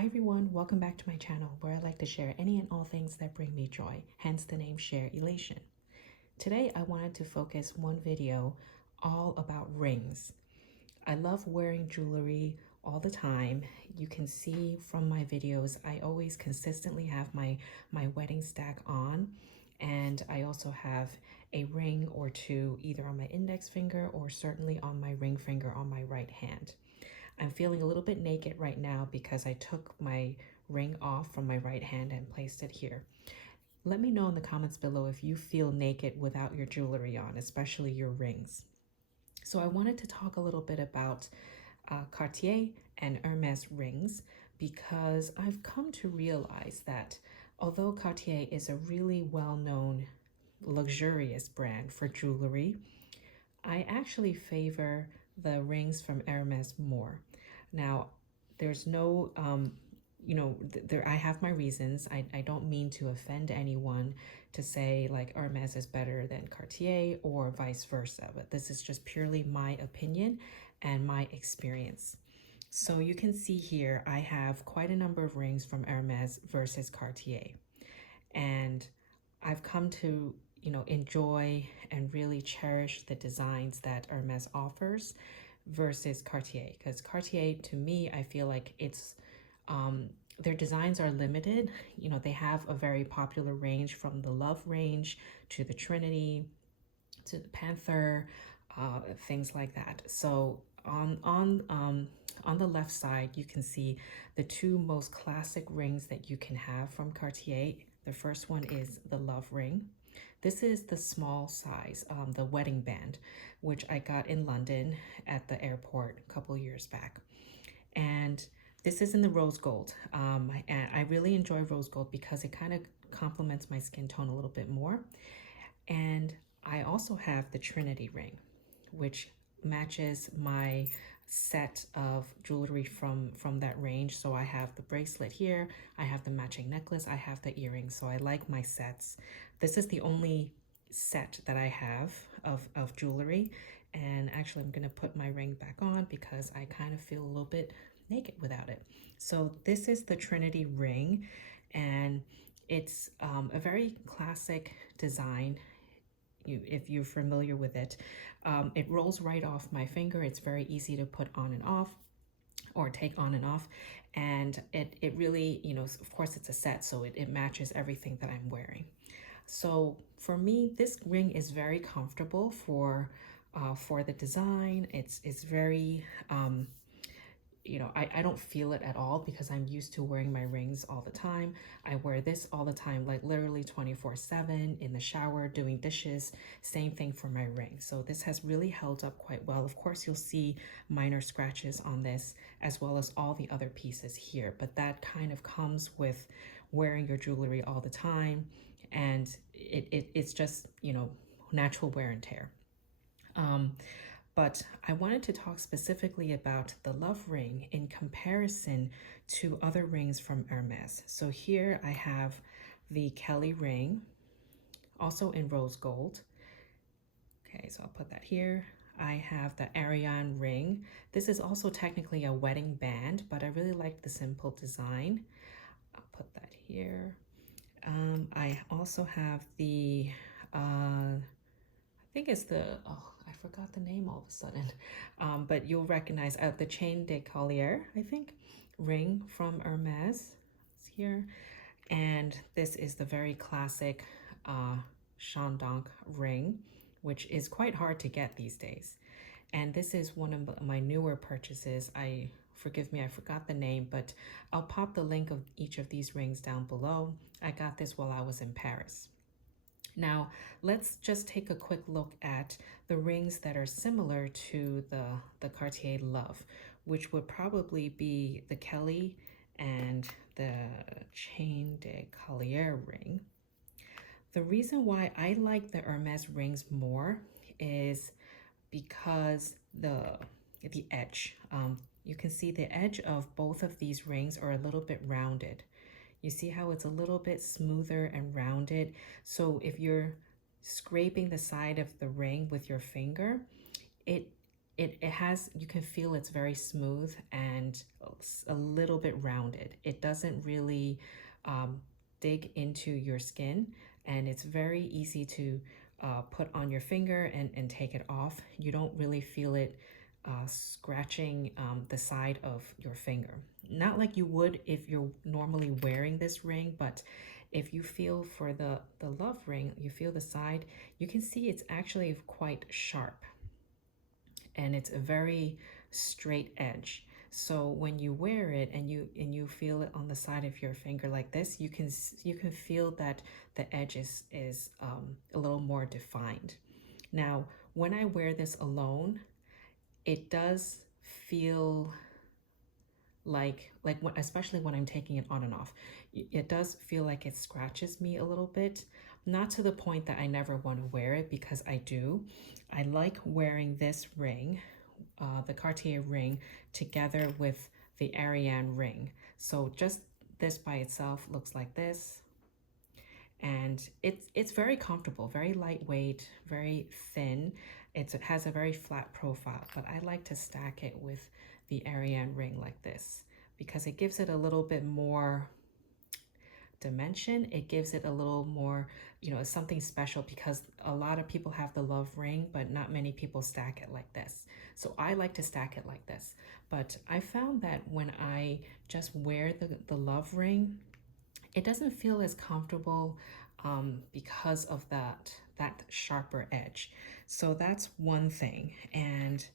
Hi everyone, welcome back to my channel where I like to share any and all things that bring me joy, hence the name Sharelation. Today I wanted to focus one video all about rings. I love wearing jewelry all the time. You can see from my videos, I always consistently have my wedding stack on, and I also have a ring or two either on my index finger or certainly on my ring finger on my right hand. I'm feeling a little bit naked right now because I took my ring off from my right hand and placed it here. Let me know in the comments below if you feel naked without your jewelry on, especially your rings. So I wanted to talk a little bit about Cartier and Hermes rings because I've come to realize that although Cartier is a really well-known luxurious brand for jewelry, I actually favor the rings from Hermes more. Now, there's no, I have my reasons. I don't mean to offend anyone to say like Hermes is better than Cartier or vice versa, but this is just purely my opinion and my experience. So you can see here, I have quite a number of rings from Hermes versus Cartier. And I've come to, enjoy and really cherish the designs that Hermes offers versus Cartier, because Cartier, to me, I feel like it's their designs are limited. They have a very popular range from the Love range to the Trinity to the Panther, things like that. So on the left side, you can see the two most classic rings that you can have from Cartier. The first one is the Love ring. This is the small size, the wedding band, which I got in London at the airport a couple years back. And this is in the rose gold. And I really enjoy rose gold because it kind of complements my skin tone a little bit more. And I also have the Trinity ring, which matches my set of jewelry from that range. So I have the bracelet here, I have the matching necklace, I have the earrings. So I like my sets. This is the only set that I have of jewelry. And actually I'm gonna put my ring back on because I kind of feel a little bit naked without it. So this is the Trinity ring, and it's a very classic design. If you're familiar with it, it rolls right off my finger. It's very easy to put on and off or take on and off, and it really, of course it's a set, so it matches everything that I'm wearing. So for me, this ring is very comfortable for the design. It's very I don't feel it at all because I'm used to wearing my rings all the time. I wear this all the time, like literally 24/7 in the shower, doing dishes, same thing for my ring. So this has really held up quite well. Of course, you'll see minor scratches on this as well as all the other pieces here, but that kind of comes with wearing your jewelry all the time, and it's just, natural wear and tear. But I wanted to talk specifically about the Love ring in comparison to other rings from Hermes. So here I have the Kelly ring, also in rose gold. Okay, so I'll put that here. I have the Ariane ring. This is also technically a wedding band, but I really like the simple design. I'll put that here. I also have the, I think it's the, I forgot the name all of a sudden, but you'll recognize the Chain de Collier, I think, ring from Hermes. It's here. And this is the very classic Chandon ring, which is quite hard to get these days. And this is one of my newer purchases. Forgive me, I forgot the name, but I'll pop the link of each of these rings down below. I got this while I was in Paris. Now, let's just take a quick look at the rings that are similar to the Cartier Love, which would probably be the Kelly and the Chain de Collier ring. The reason why I like the Hermes rings more is because the edge. You can see the edge of both of these rings are a little bit rounded. You see how it's a little bit smoother and rounded. So if you're scraping the side of the ring with your finger, it it has, you can feel it's very smooth and a little bit rounded. It doesn't really um, dig into your skin, and it's very easy to put on your finger and take it off. You don't really feel it scratching the side of your finger. Not like you would if you're normally wearing this ring, but if you feel for the love ring, you feel the side, you can see it's actually quite sharp, and it's a very straight edge. So when you wear it and you feel it on the side of your finger like this, you can feel that the edge is a little more defined. Now, when I wear this alone, it does feel like especially when I'm taking it on and off, it does feel like it scratches me a little bit. Not to the point that I never want to wear it, because I do. I like wearing this ring, the Cartier ring, together with the Ariane ring. So just this by itself looks like this, and it's very comfortable, very lightweight, very thin. It has a very flat profile, but I like to stack it with the Ariane ring like this because it gives it a little bit more dimension. It gives it a little more, something special, because a lot of people have the love ring, but not many people stack it like this. So I like to stack it like this. But I found that when I just wear the love ring, it doesn't feel as comfortable because of that sharper edge. So that's one thing. And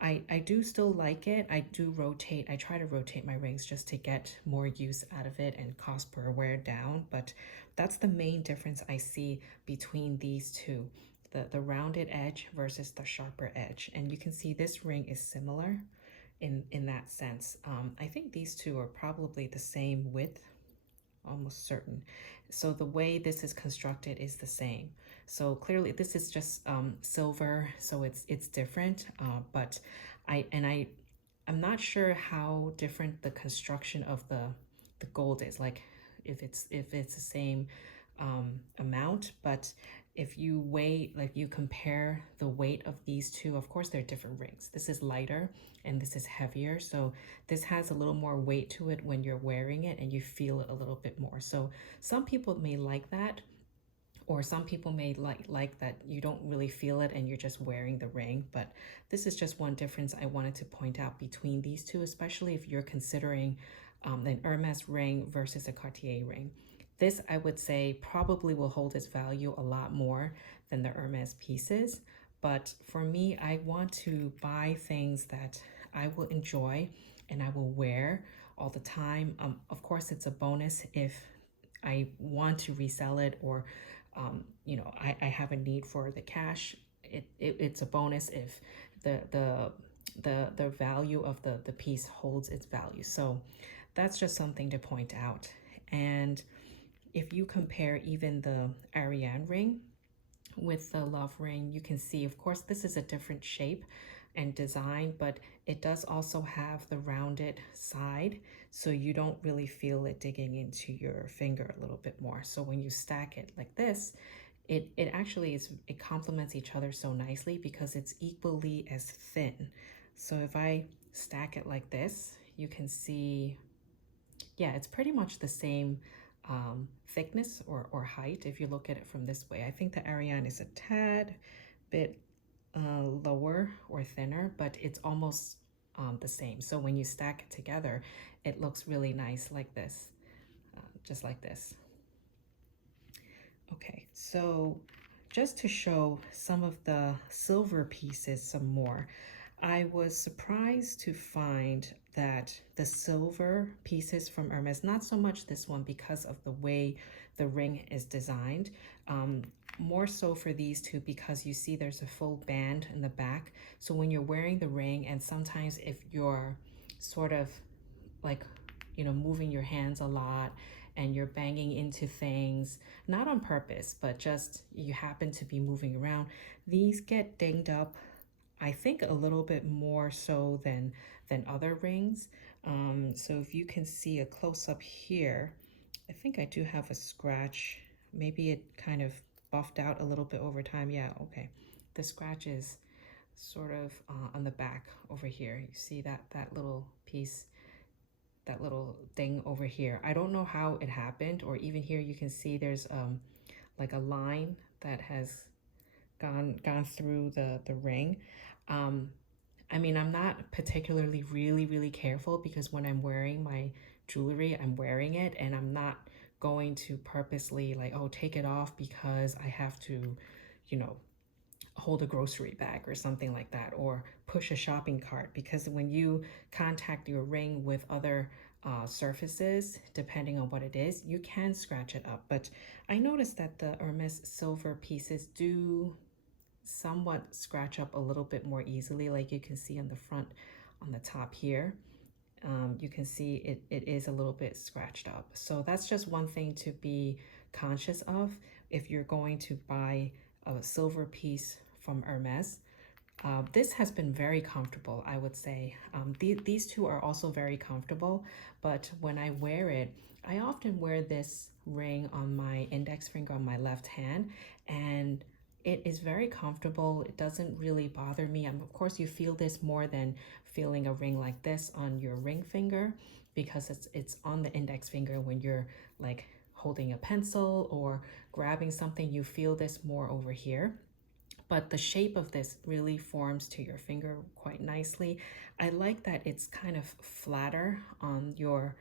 I do still like it. I do rotate. I try to rotate my rings just to get more use out of it and cost per wear down. But that's the main difference I see between these two, the rounded edge versus the sharper edge. And you can see this ring is similar in that sense. I think these two are probably the same width, almost certain. So the way this is constructed is the same. So clearly this is just silver, so it's different. But I'm not sure how different the construction of the gold is. Like if it's the same amount, but if you weigh, like you compare the weight of these two, of course they're different rings. This is lighter and this is heavier, so this has a little more weight to it when you're wearing it, and you feel it a little bit more. So some people may like that, or some people may like that you don't really feel it and you're just wearing the ring. But this is just one difference I wanted to point out between these two, especially if you're considering an Hermes ring versus a Cartier ring. This, I would say, probably will hold its value a lot more than the Hermes pieces. But for me, I want to buy things that I will enjoy and I will wear all the time. Of course, it's a bonus if I want to resell it, or I have a need for the cash. It's a bonus if the value of the piece holds its value. So that's just something to point out. And if you compare even the Ariane ring with the love ring, you can see, of course, this is a different shape and design, but it does also have the rounded side, so you don't really feel it digging into your finger a little bit more. So when you stack it like this, it actually it complements each other so nicely because it's equally as thin. So if I stack it like this, you can see, yeah, it's pretty much the same thickness or height if you look at it from this way. I think the Ariane is a tad bit lower or thinner, but it's almost the same. So when you stack it together, it looks really nice like this, just like this. Okay, so just to show some of the silver pieces some more, I was surprised to find that the silver pieces from Hermes, not so much this one because of the way the ring is designed, more so for these two because you see there's a full band in the back. So when you're wearing the ring, and sometimes if you're sort of like, moving your hands a lot and you're banging into things, not on purpose, but just you happen to be moving around, these get dinged up, I think, a little bit more so than other rings. So if you can see a close-up here, I think I do have a scratch. Maybe it kind of buffed out a little bit over time. Yeah, okay. The scratch is sort of on the back over here. You see that little piece, that little thing over here. I don't know how it happened, or even here you can see there's like a line that has gone through the ring. I mean, I'm not particularly really careful, because when I'm wearing my jewelry, I'm wearing it, and I'm not going to purposely like, oh, take it off because I have to, you know, hold a grocery bag or something like that, or push a shopping cart, because when you contact your ring with other surfaces, depending on what it is, you can scratch it up. But I noticed that the Hermes silver pieces do somewhat scratch up a little bit more easily, like you can see on the front, on the top here. You can see it is a little bit scratched up. So that's just one thing to be conscious of if you're going to buy a silver piece from Hermes. This has been very comfortable, I would say. These two are also very comfortable, but when I wear it, I often wear this ring on my index finger on my left hand, and it is very comfortable. It doesn't really bother me. Of course, you feel this more than feeling a ring like this on your ring finger, because it's on the index finger. When you're like holding a pencil or grabbing something, you feel this more over here. But the shape of this really forms to your finger quite nicely. I like that it's kind of flatter on your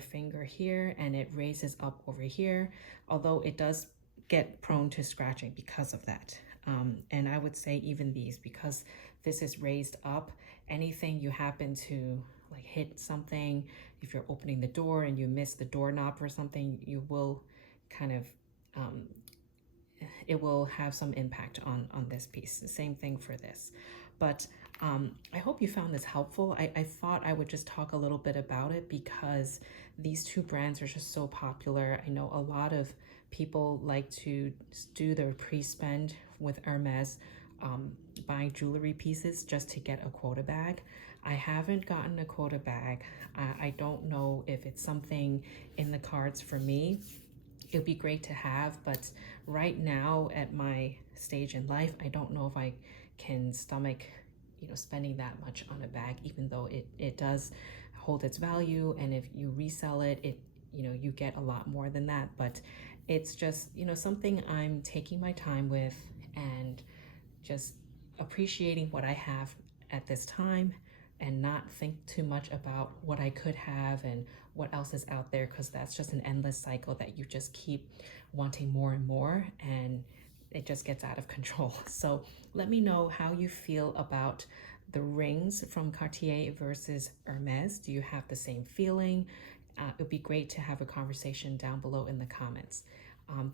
finger here, and it raises up over here, although it does get prone to scratching because of that. And I would say even these, because this is raised up, anything you happen to like hit something, if you're opening the door and you miss the doorknob or something, you will kind of it will have some impact on this piece. The same thing for this. But I hope you found this helpful. I thought I would just talk a little bit about it because these two brands are just so popular. I know a lot of people like to do their pre-spend with Hermes, buying jewelry pieces just to get a quota bag. I haven't gotten a quota bag. I don't know if it's something in the cards for me. It would be great to have, but right now at my stage in life, I don't know if I can stomach, you know, spending that much on a bag, even though it does hold its value, and if you resell it, you know, you get a lot more than that. But it's just, you know, something I'm taking my time with and just appreciating what I have at this time, and not think too much about what I could have and what else is out there, because that's just an endless cycle that you just keep wanting more and more, and it just gets out of control. So let me know how you feel about the rings from Cartier versus Hermes. Do you have the same feeling? It would be great to have a conversation down below in the comments.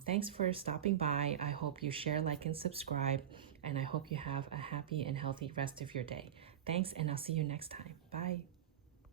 Thanks for stopping by. I hope you share, like, and subscribe, and I hope you have a happy and healthy rest of your day. Thanks, and I'll see you next time. Bye.